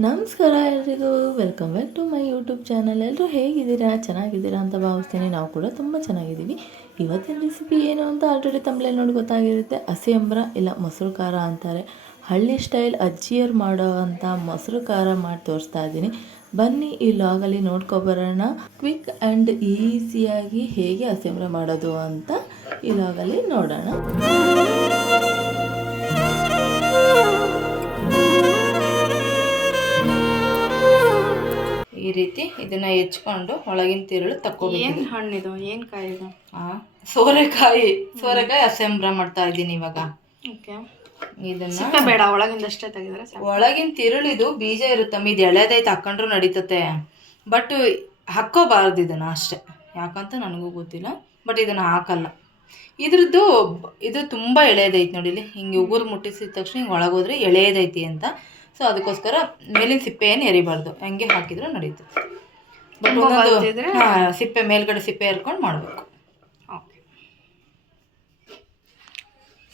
ನಮಸ್ಕಾರ ಎಲ್ರಿಗೂ. Welcome back to my YouTube channel ಎಲ್ಲರೂ ಹೇಗಿದ್ದೀರಾ? ಚೆನ್ನಾಗಿದ್ದೀರಾ ಅಂತ ಭಾವಿಸ್ತೀನಿ. ನಾವು ಕೂಡ ತುಂಬ ಚೆನ್ನಾಗಿದ್ದೀವಿ. ಇವತ್ತಿನ ರೆಸಿಪಿ ಏನು ಅಂತ ಆಲ್ರೆಡಿ ತಮ್ಮಲ್ಲಿ ನೋಡಿ ಗೊತ್ತಾಗಿರುತ್ತೆ. ಹಸಿ ಇಲ್ಲ ಮೊಸರು ಖಾರ ಅಂತಾರೆ. ಹಳ್ಳಿ ಸ್ಟೈಲ್ ಅಜ್ಜಿಯರು ಮಾಡೋ ಅಂಥ ಮೊಸರು ಖಾರ ಮಾಡಿ ತೋರಿಸ್ತಾ ಇದ್ದೀನಿ. ಬನ್ನಿ ಈ ಲಾಗಲ್ಲಿ ನೋಡ್ಕೊಬರೋಣ ಕ್ವಿಕ್ ಆ್ಯಂಡ್ ಈಸಿಯಾಗಿ ಹೇಗೆ ಹಸಿ ಮಾಡೋದು ಅಂತ ಈ ಲಾಗಲ್ಲಿ ನೋಡೋಣ. ಈ ರೀತಿ ಇದನ್ನ ಹೆಚ್ಕೊಂಡು ಒಳಗಿನ ತಿರುಳು ತಕ್ಕೋಬೇಕು. ಏನ್ ಹಣ್ಣಿದು? ಏನ್ ಕಾಯಿ ಇದು ಆ, ಸೋರೆಕಾಯಿ ಸೋರೆಕಾಯಿ ಅಸೆಂಬ್ರ ಮಾಡ್ತಾ ಇದ್ದೀನಿ ಇವಾಗ. ಓಕೆ. ಇದನ್ನ ಸಿಪ್ಪೆ ಬೇಡ ಒಳಗಿಂದಷ್ಟೇ ತೆಗೆದ್ರೆ ಸಾಕು. ಒಳಗಿನ ತಿರುಳು ಇದು ಬೀಜ ಇರುತ್ತಮ್ಮ ಇದು ಎಳೆದೈತೆ ಹಾಕೊಂಡ್ರು ನಡೀತತೆ. ಬಟ್ ಹಾಕ್ಕೋಬಾರ್ದು ಇದನ್ನ ಅಷ್ಟೇ. ಯಾಕಂತ ನನಗೂ ಗೊತ್ತಿಲ್ಲ ಬಟ್ ಇದನ್ನ ಹಾಕಲ್ಲ. ಇದ್ರದ್ದು ಇದು ತುಂಬ ಎಳೆಯದೈತೆ ನೋಡಿ ಇಲ್ಲಿ ಹಿಂಗೆ ಉಗುರು ಮುಟ್ಟಿಸಿದ ತಕ್ಷಣ ಹಿಂಗೆ ಒಳಗೋದ್ರೆ ಎಳೆಯದೈತಿ ಅಂತ. ಸೊ ಅದಕ್ಕೋಸ್ಕರ ಮೇಲಿನ ಸಿಪ್ಪೆ ಏನು ಎರಿಬಾರ್ದು. ಹೆಂಗೆ ಹಾಕಿದ್ರು ನಡೀತದೆ ಬಟ್ ತುಂಬ ಒಂದೊಂದು ಸಿಪ್ಪೆ ಮೇಲ್ಗಡೆ ಸಿಪ್ಪೆ ಎರ್ಕೊಂಡು ಮಾಡಬೇಕು.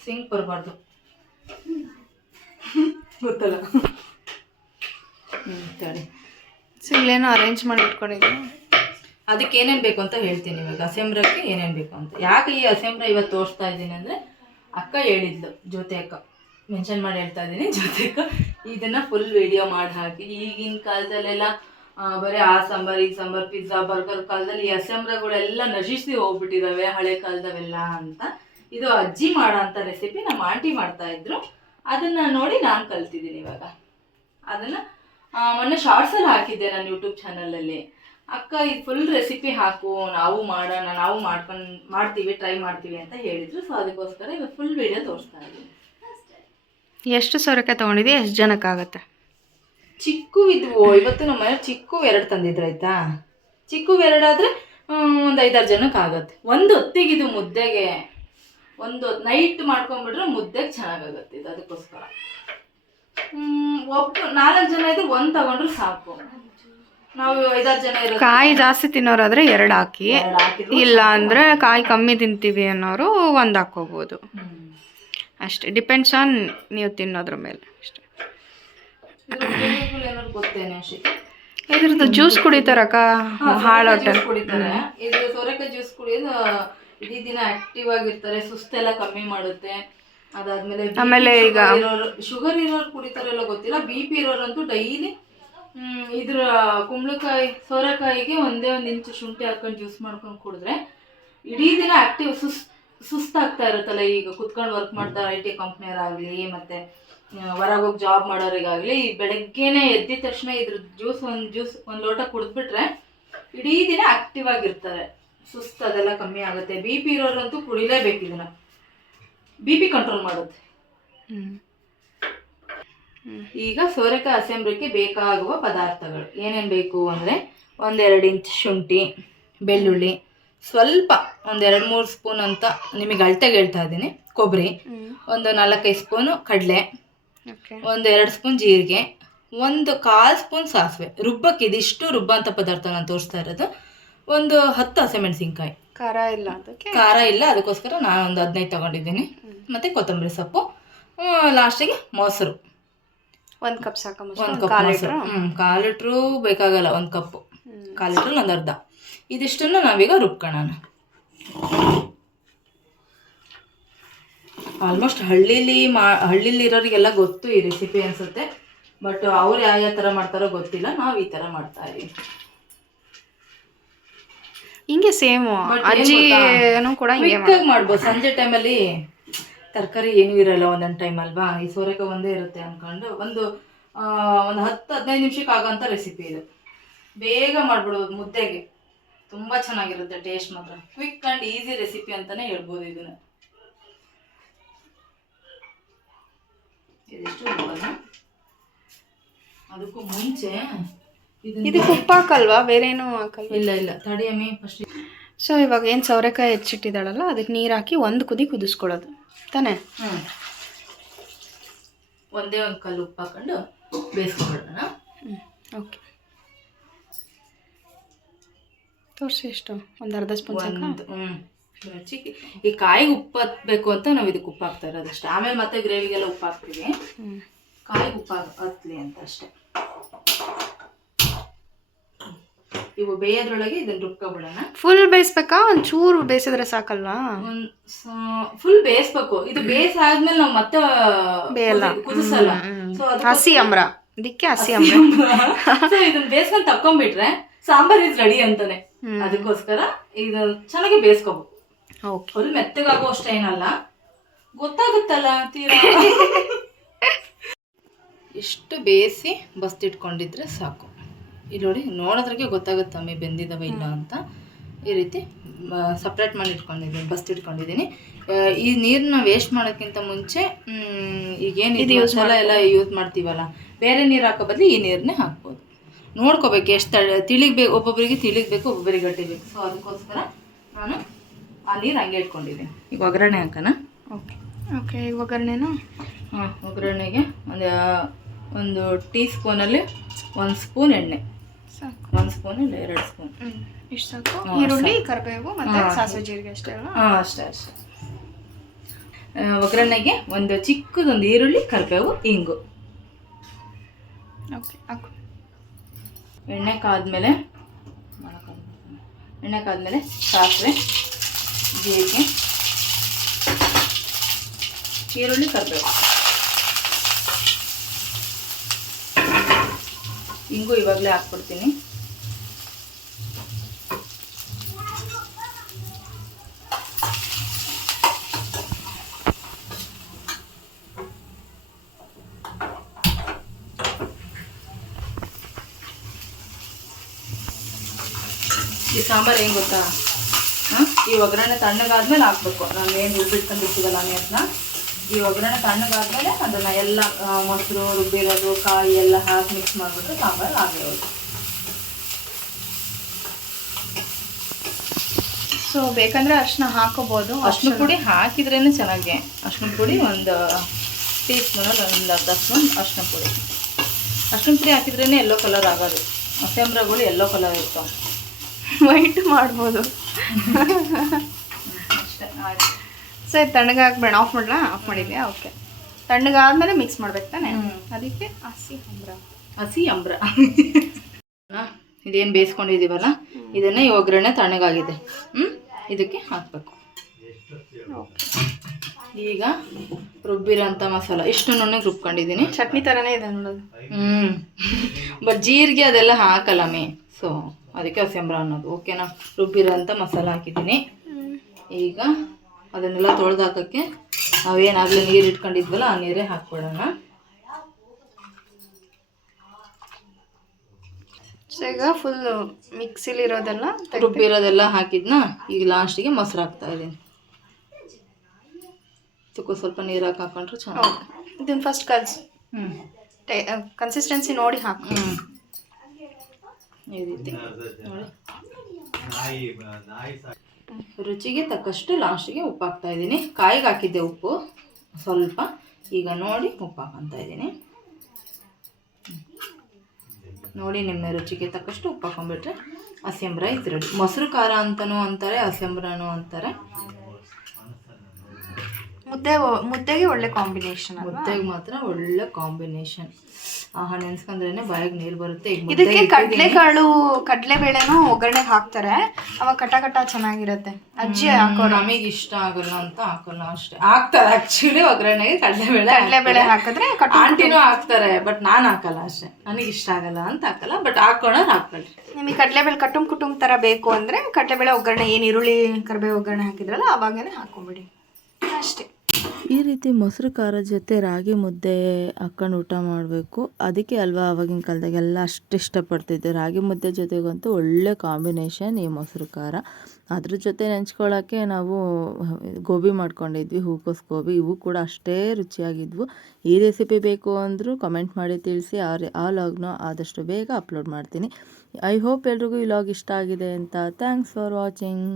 ಸಿಂಕ್ ಬರಬಾರ್ದು. ಗೊತ್ತಲ್ಲ? ತಡಿ. ಸೊ ಇಲ್ಲೇನೋ ಅರೇಂಜ್ ಮಾಡಿ ಇಟ್ಕೊಂಡಿದ್ದೀನಿ ಅದಕ್ಕೆ ಏನೇನು ಬೇಕು ಅಂತ ಹೇಳ್ತೀನಿ ಇವಾಗ. ಅಸೆಂಬ್ರಕ್ಕೆ ಏನೇನು ಬೇಕು ಅಂತ. ಯಾಕೆ ಈ ಅಸೆಂಬ್ರ ಇವತ್ತು ತೋರಿಸ್ತಾ ಇದ್ದೀನಿ ಅಂದರೆ ಅಕ್ಕ ಹೇಳಿದ್ಲು ಜೊತೆ ಅಕ್ಕ. ಮೆನ್ಷನ್ ಮಾಡಿ ಹೇಳ್ತಾ ಇದ್ದೀನಿ ಜೊತೆ ಅಕ್ಕ. ಇದನ್ನು ಫುಲ್ ವಿಡಿಯೋ ಮಾಡಿ ಹಾಕಿ. ಈಗಿನ ಕಾಲದಲ್ಲೆಲ್ಲ ಬರೀ ಆ ಸಾಂಬಾರ್, ಈ ಸಾಂಬಾರ್ ಪಿಜ್ಜಾ ಬರ್ಗರ್ ಕಾಲದಲ್ಲಿ ಈ ಅಸಂಬ್ರಗಳೆಲ್ಲ ನಶಿಸಿ ಹೋಗ್ಬಿಟ್ಟಿದಾವೆ ಹಳೆ ಕಾಲದವೆಲ್ಲ ಅಂತ. ಇದು ಅಜ್ಜಿ ಮಾಡೋ ಅಂಥ ರೆಸಿಪಿ ನಮ್ಮ ಆಂಟಿ ಮಾಡ್ತಾ ಇದ್ರು. ಅದನ್ನು ನೋಡಿ ನಾನು ಕಲ್ತಿದ್ದೀನಿ ಇವಾಗ. ಅದನ್ನು ಮೊನ್ನೆ ಶಾರ್ಟ್ಸಲ್ಲಿ ಹಾಕಿದ್ದೆ ನಾನು ಯೂಟ್ಯೂಬ್ ಚಾನಲಲ್ಲಿ ಅಕ್ಕ, ಇದು ಫುಲ್ ರೆಸಿಪಿ ಹಾಕು, ನಾವು ಮಾಡೋಣ, ನಾವು ಮಾಡ್ಕೊಂಡು, ಮಾಡ್ತೀವಿ ಟ್ರೈ ಮಾಡ್ತೀವಿ ಅಂತ ಹೇಳಿದ್ರು. ಸೊ ಅದಕ್ಕೋಸ್ಕರ ಇವಾಗ ಫುಲ್ ವಿಡಿಯೋ ತೋರಿಸ್ತಾ ಇದ್ದೀನಿ. ಎಷ್ಟು ಸೊರಕೆ ತೊಗೊಂಡಿದ್ದೆ ಎಷ್ಟು ಜನಕ್ಕಾಗತ್ತೆ? ಚಿಕ್ಕು ಇದ್ವು ಇವತ್ತು ನಮ್ಮ ಮನೆಯವ್ರು ಚಿಕ್ಕು ಎರಡು ತಂದಿದ್ರು ಆಯ್ತಾ? ಚಿಕ್ಕು ಎರಡಾದರೆ ಒಂದು ಐದಾರು ಜನಕ್ಕೆ ಆಗತ್ತೆ ಒಂದು ಹೊತ್ತಿಗೆ ಇದು ಮುದ್ದೆಗೆ ಒಂದು ನೈಟ್ ಮಾಡ್ಕೊಂಡ್ಬಿಟ್ರೆ ಮುದ್ದೆಗೆ ಚೆನ್ನಾಗಾಗತ್ತೆ ಇದು ಅದಕ್ಕೋಸ್ಕರ. ಒಬ್ಬ ನಾಲ್ಕು ಜನ ಇದ್ರೆ ಒಂದು ತಗೊಂಡ್ರೆ ಸಾಕು. ನಾವು ಐದಾರು ಜನ ಇರೋ ಕಾಯಿ ಜಾಸ್ತಿ ತಿನ್ನೋರಾದ್ರೆ ಎರಡು ಹಾಕಿ. ಇಲ್ಲ ಅಂದ್ರೆ ಕಾಯಿ ಕಮ್ಮಿ ತಿಂತೀವಿ ಅನ್ನೋರು ಒಂದು ಹಾಕೋಬೋದು ಹ್ಮ್. ಅಷ್ಟೇ. ಡಿಪೆಂಡ್ಸ್ ಆನ್ ನೀವು ತಿನ್ನೋದ್ರ ಮೇಲೆ. ಅಷ್ಟೇ. ಗೊತ್ತೇನೆ ಅಷ್ಟೇ ಇದ್ರದ್ದು ಜ್ಯೂಸ್ ಕುಡಿತಾರಕ್ಕ ಹಾಳು ಹೊಟ್ಟೆ ಕುಡಿತಾರೆ. ಇದು ಸೋರೆಕಾಯಿ ಜ್ಯೂಸ್ ಕುಡಿಯೋದು ಇಡೀ ದಿನ ಆಕ್ಟಿವ್ ಆಗಿರ್ತಾರೆ. ಸುಸ್ತೆಲ್ಲ ಕಮ್ಮಿ ಮಾಡುತ್ತೆ. ಅದಾದ್ಮೇಲೆ ಆಮೇಲೆ ಈಗ- ಶುಗರ್ ಇರೋರು ಕುಡಿತಾರೆಲ್ಲ ಗೊತ್ತಿಲ್ಲ. ಬಿ ಪಿ ಇರೋರಂತೂ ಡೈಲಿ ಇದ್ರ ಕುಂಬಳಕಾಯಿ ಸೋರೆಕಾಯಿಗೆ ಒಂದೇ ಒಂದು ಇಂಚು ಶುಂಠಿ ಹಾಕೊಂಡು ಜ್ಯೂಸ್ ಮಾಡ್ಕೊಂಡು ಕುಡಿದ್ರೆ ಇಡೀ ದಿನ ಆಕ್ಟಿವ್ ಸುಸ್ ಸುಸ್ತಾಗ್ತಾ ಇರುತ್ತಲ್ಲ ಈಗ ಕುತ್ಕೊಂಡು ವರ್ಕ್ ಮಾಡ್ತಾ ಐ ಟಿ ಕಂಪ್ನಿಯವರಾಗಲಿ ಮತ್ತೆ ಹೊರಗೆ ಹೋಗಿ ಜಾಬ್ ಮಾಡೋರಿಗಾಗಲಿ ಬೆಳಗ್ಗೆನೆ ಎದ್ದಿದ ತಕ್ಷಣ ಇದ್ರ ಜ್ಯೂಸ್ ಒಂದು ಜ್ಯೂಸ್ ಒಂದು ಲೋಟ ಕುಡಿದ್ಬಿಟ್ರೆ ಇಡೀ ದಿನ ಆಕ್ಟಿವ್ ಆಗಿರ್ತಾರೆ. ಸುಸ್ತು ಅದೆಲ್ಲ ಕಮ್ಮಿ ಆಗುತ್ತೆ. ಬಿ ಪಿ ಇರೋರಂತೂ ಕುಡಿಲೇಬೇಕು ಇದನ್ನ. ಬಿ ಪಿ ಕಂಟ್ರೋಲ್ ಮಾಡುತ್ತೆ. ಈಗ ಸೋರೆಕಾಯಿ ಅಸೆಂಬ್ಲಿಗೆ ಬೇಕಾಗುವ ಪದಾರ್ಥಗಳು. ಏನೇನು ಬೇಕು ಅಂದರೆ ಒಂದೆರಡು ಇಂಚ್ ಶುಂಠಿ ಬೆಳ್ಳುಳ್ಳಿ ಸ್ವಲ್ಪ ಒಂದೆರಡು ಮೂರು ಸ್ಪೂನ್ ಅಂತ ನಿಮಗೆ ಅಳತೆಗೆ ಹೇಳ್ತಾ ಇದ್ದೀನಿ. ಕೊಬ್ಬರಿ ಒಂದು ನಾಲ್ಕೈದು ಸ್ಪೂನು ಕಡಲೆ. ಒಂದು ಎರಡು ಸ್ಪೂನ್ ಜೀರಿಗೆ. ಒಂದು ಕಾಲು ಸ್ಪೂನ್ ಸಾಸಿವೆ. ರುಬ್ಬಕ್ಕೆ ಇದಿಷ್ಟು ಅಂತ ಪದಾರ್ಥ ನಾನು ತೋರಿಸ್ತಾ ಇರೋದು. ಒಂದು ಹತ್ತು ಹಸಿಮೆಣಸಿನ್ಕಾಯಿ ಖಾರ ಇಲ್ಲ ಅದಕ್ಕೆ? ಖಾರ ಇಲ್ಲ ಅದಕ್ಕೋಸ್ಕರ ನಾನು ಒಂದು ಹದಿನೈದು ತಗೊಂಡಿದ್ದೀನಿ. ಮತ್ತು ಕೊತ್ತಂಬರಿ ಸೊಪ್ಪು. ಲಾಸ್ಟಿಗೆ ಮೊಸರು. ಒಂದು ಕಪ್ ಸಾಕು ಒಂದು ಕಪ್ ಮೊಸರು. ಹ್ಞೂ ಕಾಲು ಲೀಟ್ರು ಬೇಕಾಗಲ್ಲ ಒಂದು ಕಪ್ಪು. ಕಾಲು ಲೀಟ್ರಲ್ಲಿ ಒಂದು ಅರ್ಧ. ಇದಿಷ್ಟನ್ನು ನಾವೀಗ ರುಬ್ಕೊಳ್ಳೋಣ ಆಲ್ಮೋಸ್ಟ್ ಹಳ್ಳಿಲಿ ಮಾ ಹಳ್ಳಿಲಿ ಇರೋರಿಗೆಲ್ಲ ಗೊತ್ತು ಈ ರೆಸಿಪಿ ಅನ್ಸುತ್ತೆ. ಬಟ್ ಅವ್ರು ಯಾವ ಯಾವ ಥರ ಮಾಡ್ತಾರೋ ಗೊತ್ತಿಲ್ಲ ನಾವು ಈ ಥರ ಮಾಡ್ತಾ ಇದೀವಿ. ಹಿಂಗೆ ಸೇಮ್ ಅಜ್ಜಿ ಕೂಡ ಹಿಂಗೆ ಮಾಡ್ಬೋದು. ಸಂಜೆ ಟೈಮಲ್ಲಿ ತರಕಾರಿ ಏನೂ ಇರಲ್ಲ ಒಂದೊಂದು ಟೈಮ್ ಅಲ್ವಾ? ಈ ಸೋರೆಕಾಯಿ ಒಂದೇ ಇರುತ್ತೆ ಅನ್ಕೊಂಡು ಒಂದು ಒಂದು ಹತ್ತು ಹದಿನೈದು ನಿಮಿಷಕ್ಕೆ ಆಗೋಂಥ ರೆಸಿಪಿ ಇದು. ಬೇಗ ಮಾಡ್ಬಿಡೋದು ಮುದ್ದೆಗೆ. ತುಂಬ ಚೆನ್ನಾಗಿರುತ್ತೆ ಟೇಸ್ಟ್ ಮಾತ್ರ. ಕ್ವಿಕ್ ಆ್ಯಂಡ್ ಈಸಿ ರೆಸಿಪಿ ಅಂತಲೇ ಹೇಳ್ಬೋದು ಇದನ್ನು. ಇದಿಷ್ಟು. ಅದಕ್ಕೂ ಮುಂಚೆ ಇದಕ್ಕೆ ಉಪ್ಪು ಹಾಕಲ್ವಾ? ಬೇರೆ ಏನು ಹಾಕಲ್ವಾ? ಇಲ್ಲ ಇಲ್ಲ. ತಡಿಯಮ್ಮಿ ಫಸ್ಟ್ ಸೊ ಇವಾಗ ಏನು ಸೌರೆಕಾಯಿ ಹೆಚ್ಚಿಟ್ಟಿದ್ದಾಳಲ್ಲ ಅದಕ್ಕೆ ನೀರು ಹಾಕಿ ಒಂದು ಕುದಿ ಕುದಿಸ್ಕೊಳ್ಳೋದು. ತಾನೇ? ಹ್ಞೂ ಒಂದೇ ಒಂದು ಕಲ್ಲು ಉಪ್ಪು ಹಾಕೊಂಡು ಬೇಯಿಸ್ಕೊಳ್ಳೋಣ. ಹ್ಞೂ ಓಕೆ ತೋರಿಸಿ ಎಷ್ಟು? ಒಂದು ಅರ್ಧ ಸ್ಪೂನ್ ಸಾಕ ಒಂದು ಹ್ಞೂ ಚಿಕ್ಕಿ ಈ ಕಾಯಿಗೆ ಉಪ್ಪು ಹತ್ಬೇಕು ಅಂತ ನಾವು ಇದಕ್ಕೆ ಉಪ್ಪು ಹಾಕ್ತಾ ಇರೋದು ಅಷ್ಟೇ ಆಮೇಲೆ ಮತ್ತೆ ಗ್ರೇವಿಗೆಲ್ಲ ಉಪ್ಪು ಹಾಕ್ತೀವಿ. ಕಾಯಿ ಕಾಯಿಗೆ ಉಪ್ಪು ಹತ್ತಲಿ ಅಂತ ಅಷ್ಟೇ. ಇವು ಬೇಯೋದ್ರೊಳಗೆ ಇದನ್ನ ರುಬ್ಕೊಬಿಡೋಣ ಫುಲ್ ಬೇಯಿಸ್ಬೇಕಾ? ಒಂದ್ ಚೂರು ಬೇಯಿಸಿದ್ರೆ ಸಾಕಲ್ವಾ? ಒಂದು ಫುಲ್ ಬೇಯಿಸ್ಬೇಕು. ಇದು ಬೇಯಿಸ್ ಆದ್ಮೇಲೆ ನಾವು ಮತ್ತೆ ಬೇಯಲ್ಲ. ಕುದಿಸಲ್ಲ. ಹಸಿ ಅಮ್ರ. ಅದಕ್ಕೆ ಹಸಿ ಅಮ್ರ. ಇದನ್ನ ಬೇಯಿಸ್ಕೊಂಡು ತಕ್ಕೊಂಡ್ಬಿಟ್ರೆ ಸಾಂಬಾರ್ ಇದು ರೆಡಿ ಅಂತಾನೆ. ಅದಕ್ಕೋಸ್ಕರ ಇದು ಚೆನ್ನಾಗಿ ಬೇಯಿಸ್ಕೋಬೇಕು ಫುಲ್ ಮೆತ್ತಗಾಗೋ ಅಷ್ಟೇನಲ್ಲ ಗೊತ್ತಾಗುತ್ತಲ್ಲ ತೀರಾ? ಇಷ್ಟು ಬೇಯಿಸಿ ಬಸ್ತಿಟ್ಕೊಂಡಿದ್ರೆ ಸಾಕು. ಇಲ್ಲಿ ನೋಡಿ ನೋಡೋದ್ರಿಗೆ ಗೊತ್ತಾಗುತ್ತೆ ಅಮ್ಮಿ ಬೆಂದಿದಾವ ಇಲ್ಲ ಅಂತ. ಈ ರೀತಿ ಸಪ್ರೇಟ್ ಮಾಡಿ ಇಟ್ಕೊಂಡಿದ್ದೀನಿ ಬಸ್ತಿಟ್ಕೊಂಡಿದ್ದೀನಿ. ಇಟ್ಕೊಂಡಿದ್ದೀನಿ ಈ ನೀರನ್ನ ವೇಸ್ಟ್ ಮಾಡೋಕ್ಕಿಂತ ಮುಂಚೆ ಈಗೇನು ಇದು ಮಸಾಲ ಎಲ್ಲ ಯೂಸ್ ಮಾಡ್ತೀವಲ್ಲ ಬೇರೆ ನೀರು ಹಾಕೋ ಬದಲು ಈ ನೀರನ್ನೇ ಹಾಕ್ಬೋದು. ನೋಡ್ಕೋಬೇಕು ಎಷ್ಟು ತಿಳಿಗ್ಬೇಕು ಒಬ್ಬೊಬ್ಬರಿಗೆ ತಿಳಿಗ್ಬೇಕು ಒಬ್ಬೊಬ್ಬರಿಗೆ ಗಟ್ಟಿಬೇಕು ಸೊ ಅದಕ್ಕೋಸ್ಕರ ನಾನು ಆ ನೀರು ಹಂಗೆ ಇಟ್ಕೊಂಡಿದ್ದೀನಿ. ಈಗ ಒಗ್ಗರಣೆ ಹಾಕೋಣ? ಓಕೆ. ಓಕೆ ಈಗ ಒಗ್ಗರಣೆನಾ? ಹಾಂ ಒಗ್ಗರಣೆಗೆ ಒಂದು ಒಂದು ಟೀ ಸ್ಪೂನಲ್ಲಿ ಒಂದು ಸ್ಪೂನ್ ಎಣ್ಣೆ. ಸಾಕು. ಒಂದು ಸ್ಪೂನ್ ಇಲ್ಲ ಎರಡು ಸ್ಪೂನ್. ಇಷ್ಟು ಸಾಕು. ಈರುಳ್ಳಿ ಕರಿಬೇವು ಮತ್ತು. ಸಾಸಿವೆ ಜೀರಿಗೆ ಅಷ್ಟೇ ಹಾಂ ಅಷ್ಟೇ ಅಷ್ಟೇ. ಒಗ್ಗರಣೆಗೆ ಒಂದು ಚಿಕ್ಕದೊಂದು ಈರುಳ್ಳಿ ಕರಿಬೇವು ಇಂಗು. ಓಕೆ ಹಾಕು. ಎಣ್ಣೆ ಕಾದ್ಮೇಲೆ ಎಣ್ಣೆ ಕಾದ್ಮೇಲೆ ಸಾಸಿವೆ ಜೀರಿಗೆ ಈರುಳ್ಳಿ ಕರಿಬೇವು. ಹಿಂಗೂ ಇವಾಗಲೇ ಹಾಕ್ಬಿಡ್ತೀನಿ. ಈ ಸಾಂಬಾರು ಹೆಂಗೆ ಗೊತ್ತಾ? ಹಾಂ ಈ ಒಗ್ಗರಣೆ ತಣ್ಣಗಾದ್ಮೇಲೆ ಹಾಕ್ಬೇಕು. ನಾನು ಏನು ರುಬ್ಬಿಟ್ಕೊಂಡಿರ್ತೀವಲ್ಲ ಅದನ್ನ ಈ ಒಗ್ಗರಣೆ ತಣ್ಣಗಾದ್ಮೇಲೆ ಅದನ್ನು ಎಲ್ಲ ಮೊಸರು ರುಬ್ಬಿರೋದು ಕಾಯಿ ಎಲ್ಲ ಹಾಕಿ ಮಿಕ್ಸ್ ಮಾಡಿಬಿಟ್ಟು ಸಾಂಬಾರು ಆಗಿರೋದು ಸೊ ಬೇಕಂದ್ರೆ ಅರ್ಶಿನ ಹಾಕೋಬಹುದು ಅರ್ಶಿನ ಪುಡಿ ಹಾಕಿದ್ರೇನೆ ಚೆನ್ನಾಗಿ. ಅರ್ಶಿನ ಪುಡಿ ಒಂದು ಟೀ ಸ್ಪೂನಲ್ಲಿ ಒಂದು ಅರ್ಧ ಸ್ಪೂನ್ ಅರ್ಶಿನ ಪುಡಿ. ಅರ್ಶಿನ ಪುಡಿ ಹಾಕಿದ್ರೇ ಎಲ್ಲೋ ಕಲರ್ ಆಗೋದು. ಹಸೆಂಬ್ರಗಳು ಎಲ್ಲೋ ಕಲರ್ ಇರ್ತಾವೆ. ವೈಟ್ ಮಾಡ್ಬೋದು. ಸರಿ ತಣ್ಣಗಾಗ್ಬೇಡ ಆಫ್ ಮಾಡಲಾ? ಆಫ್ ಮಾಡಿದ್ಯಾ? ಓಕೆ ತಣ್ಣಗಾದ್ಮೇಲೆ ಮಿಕ್ಸ್ ಮಾಡ್ಬೇಕು ತಾನೆ? ಅದಕ್ಕೆ ಹಸಿ ಅಂಬ್ರ. ಹಸಿ ಅಂಬ್ರ. ಇದೇನು ಬೇಯಿಸ್ಕೊಂಡಿದ್ದೀವಲ್ಲ? ಇದನ್ನೇ ಈ ಒಗ್ಗರಣೆ ತಣ್ಣಗಾಗಿದೆ. ಹ್ಞೂ ಇದಕ್ಕೆ ಹಾಕಬೇಕು. ಈಗ ರುಬ್ಬಿರೋಂಥ ಮಸಾಲ. ಇಷ್ಟು ನುಣ್ಣಗೆ ರುಬ್ಕೊಂಡಿದ್ದೀನಿ. ಚಟ್ನಿ ಥರನೇ ಇದೆ ನೋಡೋದು. ಹ್ಞೂ ಬಟ್ ಜೀರಿಗೆ ಅದೆಲ್ಲ ಹಾಕಲ್ಲ ಮೇ. ಸೊ ಅದಕ್ಕೆ ಹಸೆಂಬ್ರ ಅನ್ನೋದು. ಓಕೆನಾ ರುಬ್ಬಿರೋಂಥ ಮಸಾಲ ಹಾಕಿದ್ದೀನಿ. ಈಗ ಅದನ್ನೆಲ್ಲ ತೊಳೆದು ಹಾಕೋಕ್ಕೆ ನಾವೇನಾಗಲೇ ನೀರು ಇಟ್ಕೊಂಡಿದ್ವಲ್ಲ ಆ ನೀರೇ ಹಾಕ್ಬಿಡೋಣ. ಈಗ ಫುಲ್ ಮಿಕ್ಸಿಲಿರೋದೆಲ್ಲ ರುಬ್ಬಿರೋದೆಲ್ಲ ಹಾಕಿದ್ನ ಈಗ ಲಾಸ್ಟಿಗೆ ಮೊಸರು ಹಾಕ್ತಾ ಇದ್ದೀನಿ. ಇದಕ್ಕೂ ಸ್ವಲ್ಪ ನೀರು ಹಾಕಿ ಹಾಕೊಂಡ್ರೆ ಚೆನ್ನಾಗಿ ಇದನ್ನು ಫಸ್ಟ್ ಕಲ್ಸಿ ಹ್ಞೂ ಕನ್ಸಿಸ್ಟೆನ್ಸಿ ನೋಡಿ ಹಾಕಿ. ಹ್ಞೂ ಈ ರೀತಿ. ನೋಡಿ. ರುಚಿಗೆ ತಕ್ಕಷ್ಟು ಲಾಸ್ಟಿಗೆ ಉಪ್ಪು ಹಾಕ್ತಾ ಇದ್ದೀನಿ. ಕಾಯಿಗೆ ಹಾಕಿದ್ದೆ ಉಪ್ಪು. ಸ್ವಲ್ಪ. ಈಗ ನೋಡಿ ಉಪ್ಪು ಹಾಕೊಂತ ಇದ್ದೀನಿ. ನೋಡಿ ನಿಮ್ಮ ರುಚಿಗೆ ತಕ್ಕಷ್ಟು ಉಪ್ಪು ಹಾಕೊಂಡ್ಬಿಟ್ರೆ ಹಸಿಂಬ್ರ ಇದು ರೆಡಿ. ಮೊಸರು ಖಾರ ಅಂತನೂ ಅಂತಾರೆ ಹಸಿಂಬ್ರನೂ ಅಂತಾರೆ. ಮುದ್ದೆ ಮುದ್ದೆಗೆ ಒಳ್ಳೆ ಕಾಂಬಿನೇಷನ್ ಮುದ್ದೆಗೆ ಮಾತ್ರ ಒಳ್ಳೆ ಕಾಂಬಿನೇಷನ್ ಆಹಾ ನೆನ್ಸ್ಕೊಂಡ್ರೇನೆ ಬಾಯಿಗೆ ನೀರು ಬರುತ್ತೆ ಈಗ ಇದಕ್ಕೆ ಕಡಲೆಕಾಳು ಕಡಲೆಬೇಳೆನೂ ಒಗ್ಗರಣೆಗೆ ಹಾಕ್ತಾರೆ. ಅವಾಗ ಕಟ ಕಟ ಚೆನ್ನಾಗಿರುತ್ತೆ. ಅಜ್ಜಿ ಹಾಕೋ ನಮಗೆ ಇಷ್ಟ ಆಗಲ್ಲ ಅಂತ ಹಾಕಲ್ಲ ಅಷ್ಟೇ. ಹಾಕ್ತಾರೆ ಆಕ್ಚುಲಿ ಒಗ್ಗರಣೆಗೆ ಕಡಲೆಬೇಳೆ ಕಡಲೆಬೇಳೆ ಹಾಕಿದ್ರೆ ಕಟ ಆಂಟಿನೂ ಹಾಕ್ತಾರೆ ಬಟ್ ನಾನು ಹಾಕಲ್ಲ ಅಷ್ಟೇ. ನನಗೆ ಇಷ್ಟ ಆಗಲ್ಲ ಅಂತ ಹಾಕಲ್ಲ ಬಟ್ ಹಾಕೋಣ ಹಾಕೊಳ್ಳಿ ನಿಮಗೆ ಕಡಲೆಬೇಳೆ ಕಟುಂಬ ಕುಟುಂಬ ಥರ ಬೇಕು ಅಂದರೆ ಕಡಲೆಬೇಳೆ ಒಗ್ಗರಣೆ ಏನು ಈರುಳ್ಳಿ ಕರಿಬೇವು ಒಗ್ಗರಣೆ ಹಾಕಿದ್ರಲ್ಲ ಅವಾಗನೇ ಹಾಕೊಂಬಿಡಿ ಅಷ್ಟೇ. ಈ ರೀತಿ ಮೊಸರು ಖಾರ ಜೊತೆ ರಾಗಿ ಮುದ್ದೆ ಹಾಕ್ಕೊಂಡು ಊಟ ಮಾಡಬೇಕು. ಅದಕ್ಕೆ ಅಲ್ವಾ ಆವಾಗಿನ ಕಾಲದಾಗೆಲ್ಲ ಅಷ್ಟು ಇಷ್ಟಪಡ್ತಿದ್ದೆ. ರಾಗಿ ಮುದ್ದೆ ಜೊತೆಗಂತೂ ಒಳ್ಳೆ ಕಾಂಬಿನೇಷನ್ ಈ ಮೊಸರು ಖಾರ. ಅದ್ರ ಜೊತೆ ನೆಂಚ್ಕೊಳ್ಳೋಕ್ಕೆ ನಾವು ಗೋಬಿ ಮಾಡ್ಕೊಂಡಿದ್ವಿ, ಹೂಕೋಸು ಗೋಬಿ. ಇವು ಕೂಡ ಅಷ್ಟೇ ರುಚಿಯಾಗಿದ್ವು. ಈ ರೆಸಿಪಿ ಬೇಕು ಅಂದರೂ ಕಮೆಂಟ್ ಮಾಡಿ ತಿಳಿಸಿ, ಆ ಆ ಲಾಗ್ನ ಆದಷ್ಟು ಬೇಗ ಅಪ್ಲೋಡ್ ಮಾಡ್ತೀನಿ. ಐ ಹೋಪ್ ಎಲ್ರಿಗೂ ಈ ಲಾಗ್ ಇಷ್ಟ ಆಗಿದೆ ಅಂತ. Thanks for watching